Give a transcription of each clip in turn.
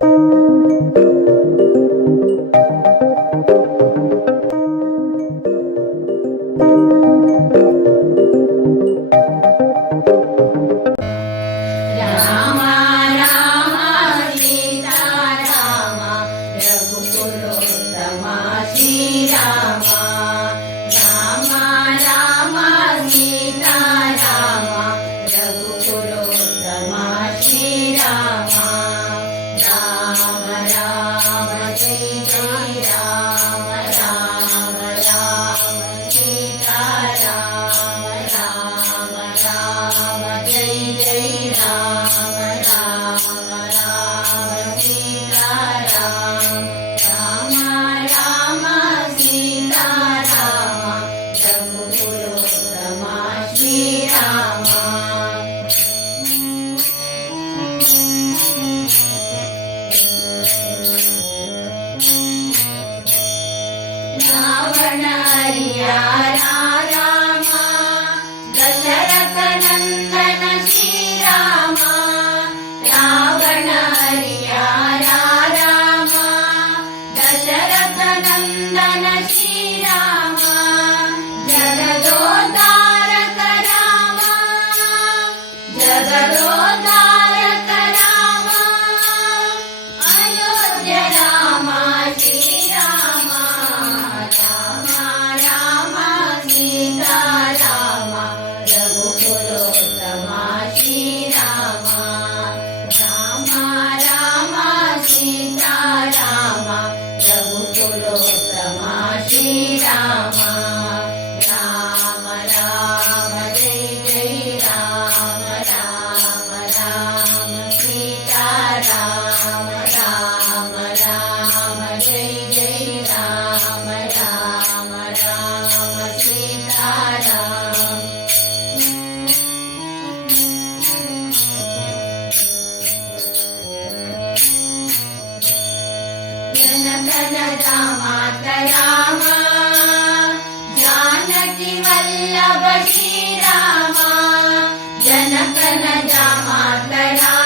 Música मातरा वा जानी वल्लभीरामा जन कनजा मातरा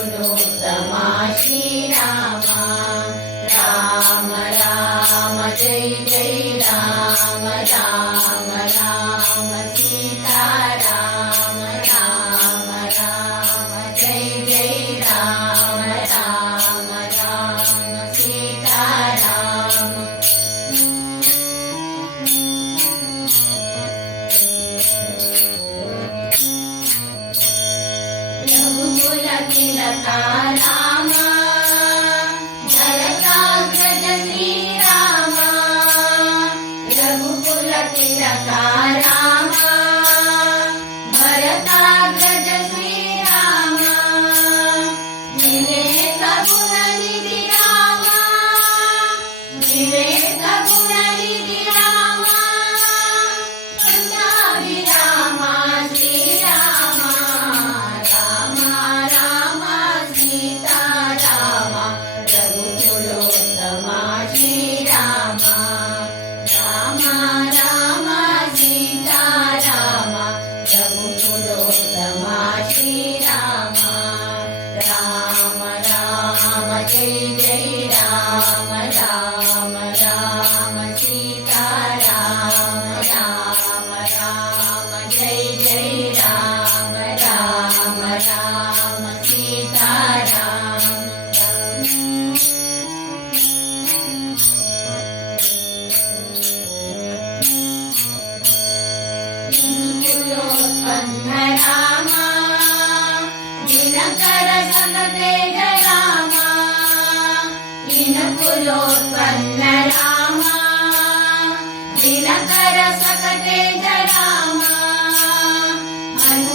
गुणोत्तमाशीना la Nara. राकेन्दरा मनु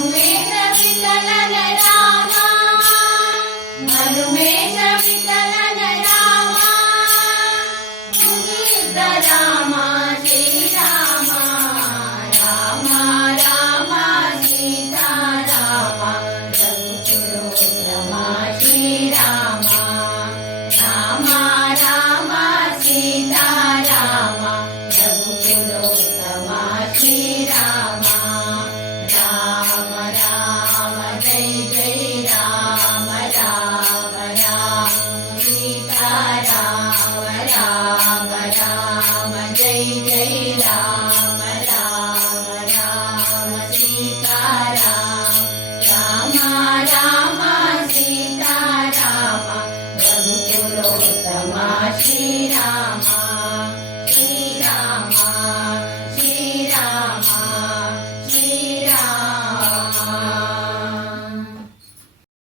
Baby.